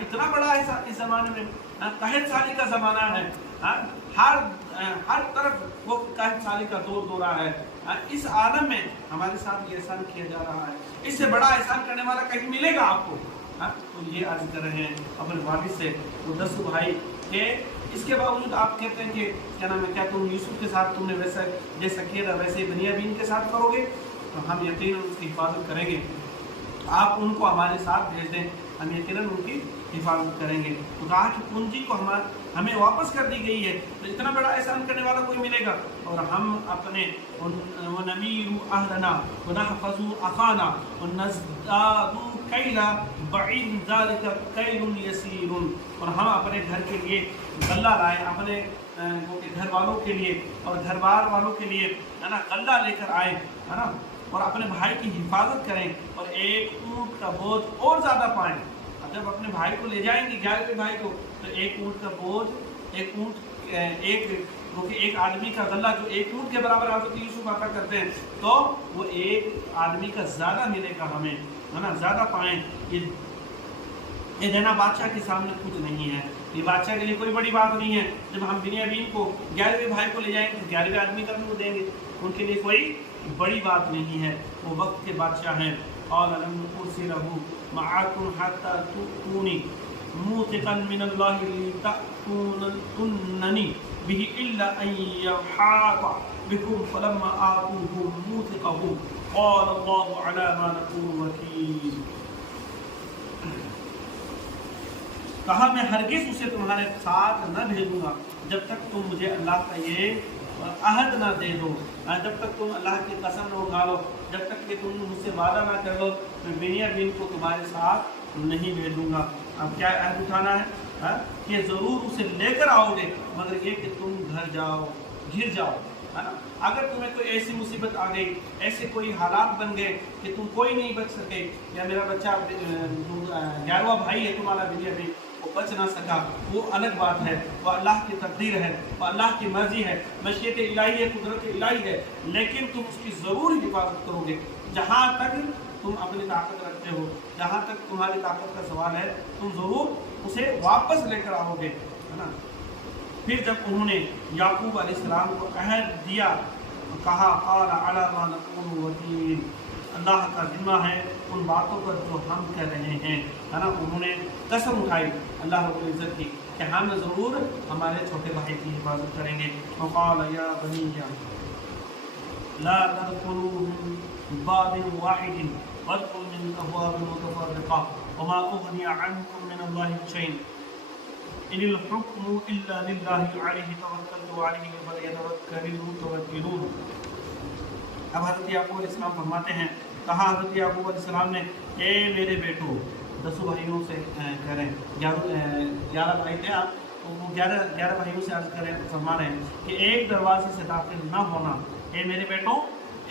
इतना बड़ा इस ज़माने में कहत साली का ज़माना है, हर तरफ वो कहत साली का दौर दौरा है। इस आलम में हमारे साथ ये एहसान किया जा रहा है, इससे बड़ा एहसान करने वाला कहीं मिलेगा आपको। तो ये अर्ज कर रहे हैं अपने वालिद से, वो 10 भाई के, इसके बावजूद आप कहते हैं कि क्या नाम है, क्या तुम यूसुफ के साथ तुमने वैसा जैसा किया वैसे बिन्यामीन के साथ करोगे, तो हम यकीनन उसकी हिफाजत करेंगे। आप उनको हमारे साथ भेज दें, हम यकीनन उनकी हिफाजत करेंगे। तो कहा कि पूंजी को हमें वापस कर दी गई है, तो इतना बड़ा एहसान करने वाला कोई मिलेगा। और हम अपने वनमीरु अहलना वनहफज़ु अखाना वनज़दादु कैला बईन ज़ालिका कैलुन यसीरुन। और हम अपने घर के लिए गल्ला लाए, अपने घर वालों के लिए और घर बार वालों के लिए, है ना, गल्ला लेकर आए, है ना, और अपने भाई की हिफाजत करें और एक ऊँट का बोझ और ज़्यादा पाएँ। जब अपने भाई को ले जाएंगे 11वें भाई को, तो एक ऊँट का बोझ, एक आदमी का गल्ला जो एक ऊँट के बराबर हज़रत यूसुफ अता करते हैं, तो वो एक आदमी का ज़्यादा मिलेगा हमें, है ना, ज़्यादा पाएँ। ये देना बादशाह के सामने कुछ नहीं है, ये बादशाह के लिए कोई बड़ी बात नहीं है। जब हम बिन्यामीन को 11वें भाई को ले जाएंगे तो 11वें आदमी का भी वो देंगे, उनके लिए कोई बड़ी बात नहीं है, वो वक्त के बादशाह हैं। और अलम उरसिलहु मअकुम हत्ता तुनी मूतिकन मिनल्लाहि लितअतूननी बिही इल्ला अन यहाता बिकुम फलम्मा आतूहु मूतिकहु क़ाल अल्लाहु अला मा नक़ूलु वकील। कहा मैं हरगिज़ उसे तुम्हारे साथ न भेजूंगा जब तक तुम मुझे अल्लाह का ये अहद ना दे दो, जब तक तुम अल्लाह की कसम न उठा लो, जब तक कि तुम मुझसे वादा ना कर लो, मैं बिन्यामीन को तुम्हारे साथ नहीं भेजूंगा। अब क्या अहद उठाना है, कि ज़रूर उसे लेकर आओगे, मगर ये कि तुम घर जाओ, घिर जाओ, है ना। अगर तुम्हें कोई ऐसी मुसीबत आ गई, ऐसे कोई हालात बन गए कि तुम कोई नहीं बच सके, या मेरा बच्चा 11वां भाई है तुम्हारा बिन्यामीन, वो बच ना सका, वो अलग बात है, वो अल्लाह की तकदीर है, वो अल्लाह की मर्जी है, मशीयत इलाही है, कुदरत इलाही है, लेकिन तुम उसकी ज़रूर हिफाजत करोगे। जहाँ तक तुम अपनी ताकत रखते हो, जहाँ तक तुम्हारी ताकत का सवाल है, तुम ज़रूर उसे वापस लेकर आओगे, है ना। फिर जब उन्होंने याकूब अलैहिस्सलाम को अहद दिया, तो कहा क़ाल अला मा नक़ूलु वकील, अल्लाह का ज़िम्मा है उन बातों पर जो हम कह रहे हैं, है ना। उन्होंने कसम उठाई अल्लाह रब्बुल इज़्ज़त की कि हम ज़रूर हमारे छोटे भाई की हिफाजत करेंगे। क़ाल या बनिया ला तदख़ुलू मिन बाबिन वाहिदिन वदख़ुलू मिन अबवाबिन मुतफ़र्रिक़ा वमा उग़नी अन्कुम मिनल्लाहि मिन शैइन इनिल हुक्मु इल्ला लिल्लाहि अलैहि तवक्कलतु व अलैहि फलयतवक्कलिल मुतवक्किलून। अब हज़रत याकूब अलैहिस्सलाम फरमाते हैं, कहा हज़रत याकूब अलैहिस्सलाम ने, ए मेरे बेटो, 10 भाइयों से करें, 11 भाई थे आप, तो वो 11 भाइयों से अर्ज करें, फरमा रहे हैं कि एक दरवाजे से दाखिल ना होना, ए मेरे बेटो,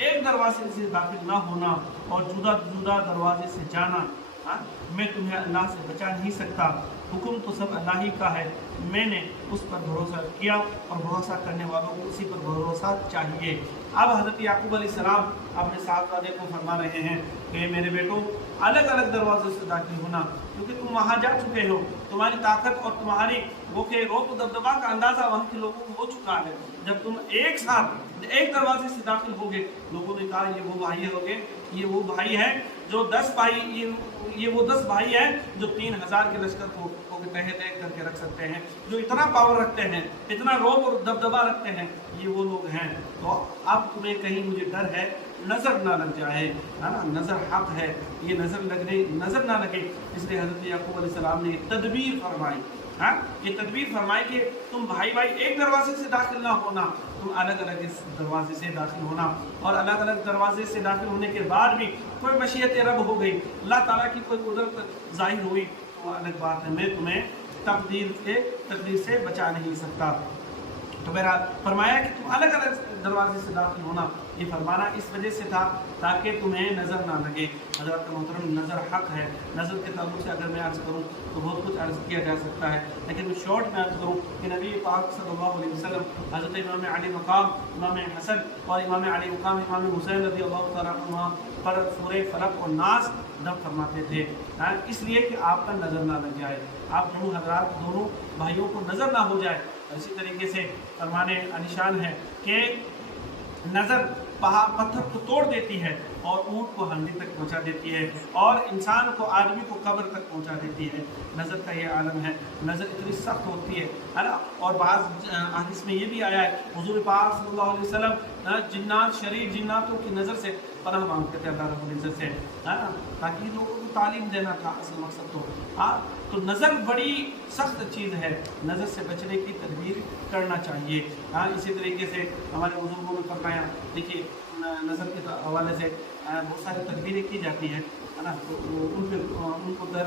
एक दरवाजे से दाखिल ना होना और जुदा जुदा दरवाजे से जाना, मैं तुम्हें अल्लाह से बचा नहीं सकता, हुक्म तो सब अल्लाह ही का है, मैंने उस पर भरोसा किया और भरोसा करने वालों को उसी पर भरोसा चाहिए। अब हज़रत याकूब अलैहिस्सलाम अपने साहबजादे को फरमा रहे हैं कि मेरे बेटो, अलग अलग दरवाज़ों से दाखिल होना, क्योंकि तुम वहाँ जा चुके हो, तुम्हारी ताकत और तुम्हारी वो के रोब दबदबा का अंदाज़ा वहाँ के लोगों को हो चुका है। जब तुम एक साथ एक दरवाजे से दाखिल होगे, लोगों ने कहा ये वो भाई होगे, ये वो भाई है जो 10 भाई, ये वो 10 भाई हैं जो 3000 के लश्कर को तहत एक करके रख सकते हैं, जो इतना पावर रखते हैं, इतना रोब और दबदबा रखते हैं, ये वो लोग हैं। तो अब तुम्हें कहीं मुझे डर है नज़र ना लग जाए, है ना, नज़र हक है, ये नज़र ना लगे, इसलिए हज़रत याकूब अलैहिस्सलाम ने तदबीर फरमाई। हाँ, ये तदबीर फरमाई कि तुम भाई भाई एक दरवाजे से दाखिल ना होना, तुम अलग अलग इस दरवाजे से दाखिल होना, और अलग अलग दरवाजे से दाखिल होने के बाद भी कोई मशीयत रब हो गई, अल्लाह ताला की कोई कुदरत ज़ाहिर हुई, तो अलग बात है, मैं तुम्हें तकदीर से बचा नहीं सकता। तो मेरा फरमाया कि तुम अलग अलग दरवाजे से दाखिल होना, ये फरमाना इस वजह से था ताकि तुम्हें नज़र ना लगे। हज़रत मोहतरम, नज़र हक है। नज़र के ताल्लुक़ से अगर मैं अर्ज़ करूँ तो बहुत कुछ अर्ज़ किया जा सकता है, लेकिन मैं शॉर्ट में अर्ज़ करूँ कि नबी पाक सल्लल्लाहु अलैहि वसल्लम हज़रत इमाम अली मकाम, इमाम हसन और इमाम अली मकाम इमाम हुसैन रज़ी अल्लाह तआला अन्हुमा पर सूरह फलक और नास दम फरमाते थे, इसलिए कि आपका नज़र ना लग जाए, आप दोनों हज़रात दोनों भाइयों को नज़र ना हो जाए। इसी तरीके से फरमाने निशान है कि नज़र पहाड़ पत्थर को तोड़ देती है और ऊँट को हंडी तक पहुँचा देती है और इंसान को, आदमी को कब्र तक पहुँचा देती है। नज़र का ये आलम है, नज़र इतनी सख्त होती है ना। और बाज़ हदीस में ये भी आया है, हुज़ूर पाक सल्लल्लाहु अलैहि वसल्लम जिन्नात, शरीर जिन्नातों की नज़र से पनाह मांगते थे अल्लाह रब्बुल इज़्ज़त से, है ना, ताकि लोगों को तालीम देना था असल मकसद। तो हाँ, तो नज़र बड़ी सख्त चीज़ है, नज़र से बचने की तदबीर करना चाहिए। हाँ, इसी तरीके से हमारे बुजुर्गों ने फरमाया, देखिए नज़र के हवाले से बहुत सारी तदबीरें की जाती हैं, है ना, तो उनको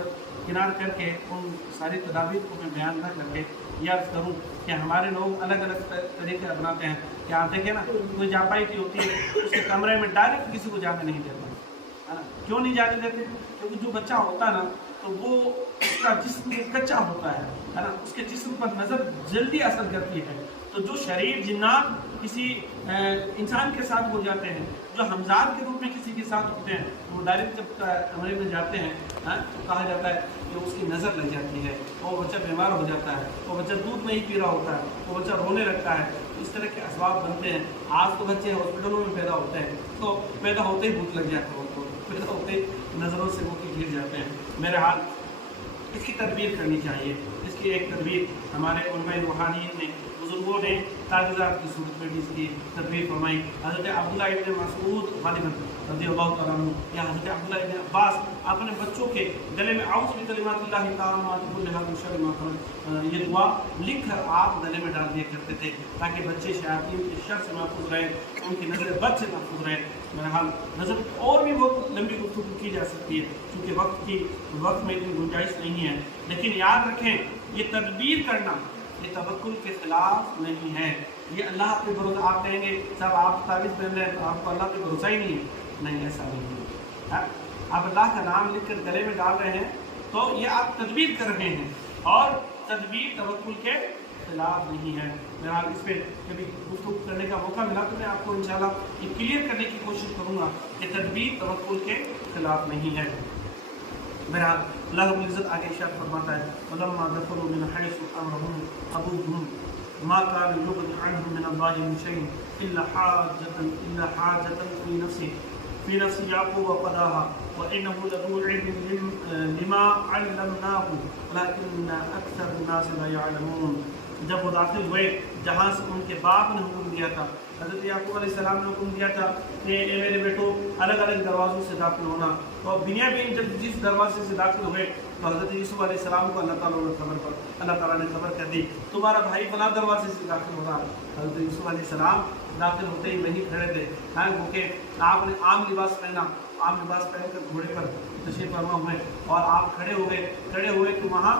किनार करके उन सारी तदाबीर को मैं बयान न करके याद करूँ कि हमारे लोग अलग अलग तरीके अपनाते हैं। कि आप देखें ना, कोई जापाई होती है, उसके कमरे में डायरेक्ट किसी को जाने नहीं देता, है ना। क्यों नहीं जाने देते? क्योंकि जो बच्चा होता है ना, तो वो उसका जिस्म कच्चा होता है ना, उसके जिस्म पर नज़र जल्दी असर करती है। तो जो शरीर जिन्नात किसी इंसान के साथ हो जाते हैं, जो हमजाद के रूप में किसी के साथ होते हैं, वो डायरेक्ट जब कमरे में जाते हैं, तो कहा जाता है कि उसकी नज़र लग जाती है, वो बच्चा बीमार हो जाता है, वो बच्चा दूध नहीं पी रहा होता है, वो बच्चा रोने लगता है। इस तरह के असबाब बनते हैं। आज तो बच्चे हॉस्पिटलों में पैदा होते हैं, तो पैदा होते ही भूख लग जाता है, उनको पैदा होते ही नज़रों से वो गिर जाते हैं। मेरे हाल इसकी तदबीर करनी चाहिए। इसकी एक तदबीर हमारे उलमा रूहानी ने, बुजुर्गों ने ताज़ात की सूरत में भी इसकी तदबीर फरमाई। हज़रत अब्दुल्लाह इब्न मसूद रज़ियल्लाहु तआला अन्हु या हज़रत अब्दुल्लाह इब्न अब्बास अपने बच्चों के गले में औज़ु बिकलिमातिल्लाहि ताम्माति मिन कुल्लि हादिन शर्रि मा खलक़, ये दुआ लिख कर आप गले में डाल दिया करते थे, ताकि बच्चे शयातीन के शर से महफूज रहें, उनकी नज़र बद से महफूज रहें। बहरहाल नज़र और भी बहुत लंबी गुफ्तगू की जा सकती है, क्योंकि वक्त में इतनी गुंजाइश नहीं है, लेकिन याद रखें, ये तदबीर करना ये तवक्कुल के खिलाफ नहीं है। ये अल्लाह पे भरोसा, आप कहेंगे साहब आप ताबीज़ पहन रहे हैं तो आपको अल्लाह पे भरोसा ही नहीं है। नहीं, ऐसा नहीं है। आप अल्लाह का नाम लिख कर गले में डाल रहे हैं तो ये आप तदबीर कर रहे हैं, और तदबीर तवक्कुल के खिलाफ नहीं है। बहरहाल इस पर कभी गुफ्तगू करने का मौका मिला तो मैं आपको इंशाल्लाह ये क्लियर करने की कोशिश करूँगा कि तदबीर तवक्कुल के खिलाफ नहीं है। बहरहाल अल्लाह रब्बुल इज़्ज़त आगे इरशाद फरमाता है, वलम्मा दखलू मिन हैसु अमरहुम अबूहुम मा कान युग़नी अन्हुम मिन अल्लाहि मिन शैइन इल्ला हाजतन फी नफ्सी याक़ूब क़दाहा व इन्नहु लज़ू इल्मिन लिमा अल्लमनाहु वलाकिन्न अक्सर अन्नास ला यअलमून। जब वो दाखिल हुए जहाँ से उनके बाप ने हुक्म दिया था, हज़रत याकूब अलैहिस्सलाम ने हुक्म दिया था कि ए मेरे बेटो अलग अलग दरवाज़ों से दाखिल होना, तो बिन्यामीन जब जिस दरवाजे से दाखिल हुए तो हज़रत यूसुफ अलैहिस्सलाम को अल्लाह ताला ने खबर कर दी, तुम्हारा भाई फलां दरवाजे से दाखिल हो रहा है। हज़रत यूसुफ अलैहिस्सलाम दाखिल होते ही वहीं खड़े थे, वो कि आपने आम लिबास पहना, आम लिबास पहनकर घोड़े पर तशरीफ़ फरमा हुए और आप खड़े हुए तो वहाँ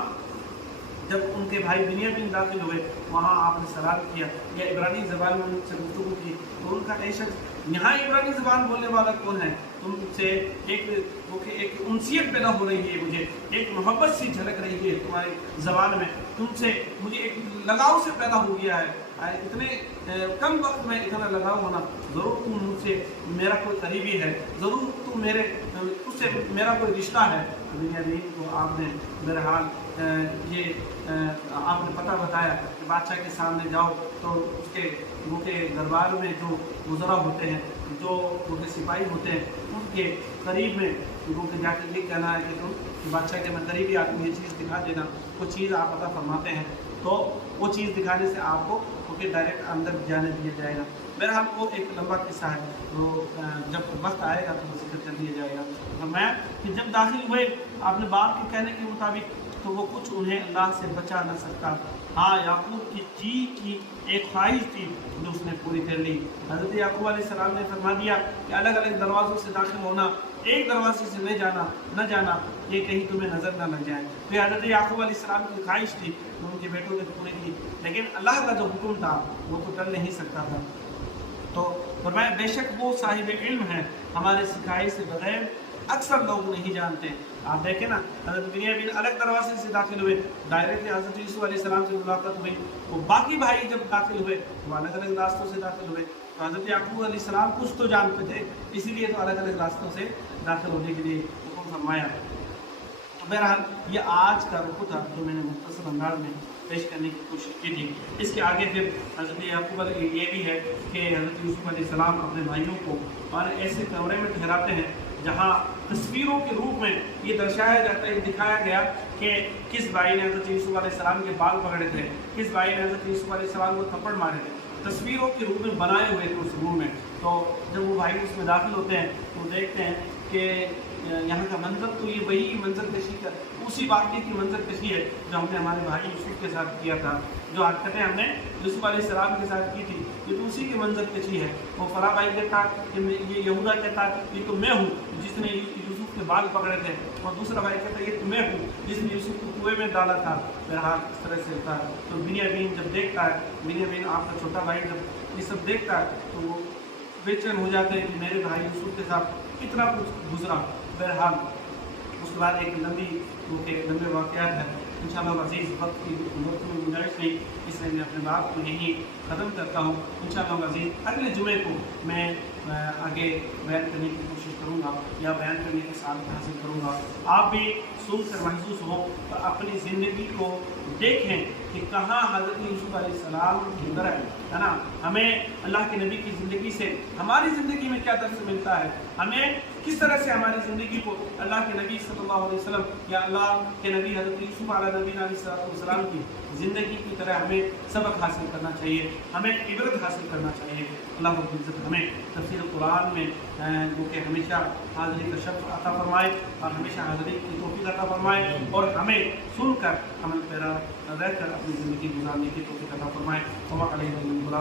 जब उनके भाई बिन्यामीन दाखिल हुए वहाँ आपने सलाम किया या इब्रानी ज़बान में उनसे गुफ्तगू की, तो उनका ऐसा यहाँ इब्रानी ज़बान बोलने वाला कौन है, तुमसे एक उनसियत पैदा हो रही है, मुझे एक मोहब्बत सी झलक रही है तुम्हारी ज़बान में, तुमसे मुझे एक लगाव से पैदा हो गया है। इतने कम वक्त में इतना लगाव होना, ज़रूर तुम मुझसे मेरा कोई करीबी है, ज़रूर तुम उससे मेरा कोई रिश्ता है। बिन्यामीन को आपने बहरहाल ये आपने पता बताया कि बादशाह के सामने जाओ तो वो के दरबार में जो वज़रा होते हैं, जो उनके सिपाही होते हैं, उनके करीब में वो के जाकर ये कहना है कि तुम बादशाह के मैं करीबी आदमी ये चीज़ दिखा देना, वो चीज़ आप पता फरमाते हैं तो वो चीज़ दिखाने से आपको کہ ڈائریکٹ اندر جانے دیا جائے گا. بہرحال وہ ایک لمبا قصہ ہے، وہ جب وقت آئے گا تو وہ ذکر کر دیا جائے گا. فرمایا کہ جب داخل ہوئے آپ نے باپ کے کہنے کے مطابق تو وہ کچھ انہیں اللہ سے بچا نہ سکتا. ہاں یعقوب کی جی کی ایک خواہش تھی جو اس نے پوری کر لی. حضرت یعقوب علیہ السلام نے فرما دیا کہ الگ الگ دروازوں سے داخل ہونا، ایک دروازے سے نہ جانا یہ کہیں تمہیں نظر نہ لگ جائے. تو حضرت یعقوب علیہ السلام کی خواہش تھی جو ان کے بیٹوں نے پوری کی، لیکن اللہ کا جو حکم تھا وہ تو ٹل نہیں سکتا تھا. تو فرمایا بے شک وہ صاحب علم ہے، ہمارے سکھائے سے بغیر اکثر لوگ نہیں جانتے. آپ دیکھیں نا، حضرت بنیامین الگ دروازے سے داخل ہوئے، ڈائریکٹلی حضرت یوسف علیہ السلام سے ملاقات ہوئی. وہ باقی بھائی جب داخل ہوئے وہ الگ الگ راستوں سے داخل ہوئے. تو حضرت یعقوب علیہ السلام کچھ تو جانتے تھے، اسی لیے تو الگ الگ راستوں سے داخل ہونے کے لیے حکم فرمایا. بہرحال یہ آج کا رکوع تھا جو میں نے مختصر انداز میں پیش کرنے کی کوشش کی تھی. اس کے آگے پھر حضرت یعقوب علیہ یہ بھی ہے کہ حضرت یوسف علیہ السلام اپنے بھائیوں کو اور ایسے کمرے میں ٹھہراتے ہیں جہاں تصویروں کے روپ میں یہ درشایا جاتا ہے، دکھایا گیا کہ کس بھائی نے حضرت یوسف علیہ السلام کے بال پکڑے تھے، کس بھائی نے حضرت یوسف علیہ السلام کو تھپڑ مارے تھے. تصویروں کے روپ میں بنائے ہوئے تھے اس روم میں. تو جب وہ بھائی اس میں داخل ہوتے ہیں تو دیکھتے ہیں کہ یہاں کا منظر تو یہ وہی منظر کشی کا اسی واقعے کی منظر کشی ہے جو ہم نے ہمارے بھائی یوسف کے ساتھ کیا تھا. جو حرکتیں ہم نے یوسف علیہ السلام کے ساتھ کی تھی یہ تو اسی کی منظر کشی ہے. وہ فلاں بھائی کہتا کہ یہ یہودا کہتا یہ تو میں ہوں جس نے یوسف کے بال پکڑے تھے، اور دوسرا بھائی کہتا یہ تو میں ہوں جس نے یوسف کو کنویں میں ڈالا تھا. بہرحال اس طرح سے ہوتا ہے. تو بنیامین جب دیکھتا ہے، بنیامین آپ کا چھوٹا بھائی جب یہ سب دیکھتا ہے تو وہ بے چین ہو جاتے ہیں کہ میرے بھائی یوسف کے ساتھ کتنا کچھ گزرا. بہرحال اس کے بعد ایک لمبے واقعات ہیں. انشاءاللہ عزیز وقت میں گنجائش نہیں، اس لیے میں اپنے بات کو یہیں ختم کرتا ہوں. انشاءاللہ عزیز اگلے جمعے کو میں آگے بیان کرنے کی کوشش کروں گا یا بیان کرنے کی سعادت حاصل کروں گا. آپ بھی سن کر محسوس ہو تو اپنی زندگی کو دیکھیں کہ کہاں حضرت یوسف علیہ السلام زندہ ہے نا. ہمیں اللہ کے نبی کی زندگی سے ہماری زندگی میں کیا درس ملتا ہے، ہمیں کس طرح سے ہماری زندگی کو اللہ کے نبی صلی اللہ علیہ وسلم یا اللہ کے نبی حضرت یوسف علیہ نبینا علیہ السلام کی زندگی کی طرح ہمیں سبق حاصل کرنا چاہیے، ہمیں عبرت حاصل کرنا چاہیے. اللہ رب العزت ہمیں تفسیر قرآن میں جو کہ ہمیشہ حاضری کا شرف عطا فرمائے اور ہمیشہ حاضری کی توفیق عطا فرمائے، اور ہمیں سن کر عمل پیرا رہ کر اپنی زندگی گزارنے کی توفیق عطا فرمائے. وما علینا الا البلاغ.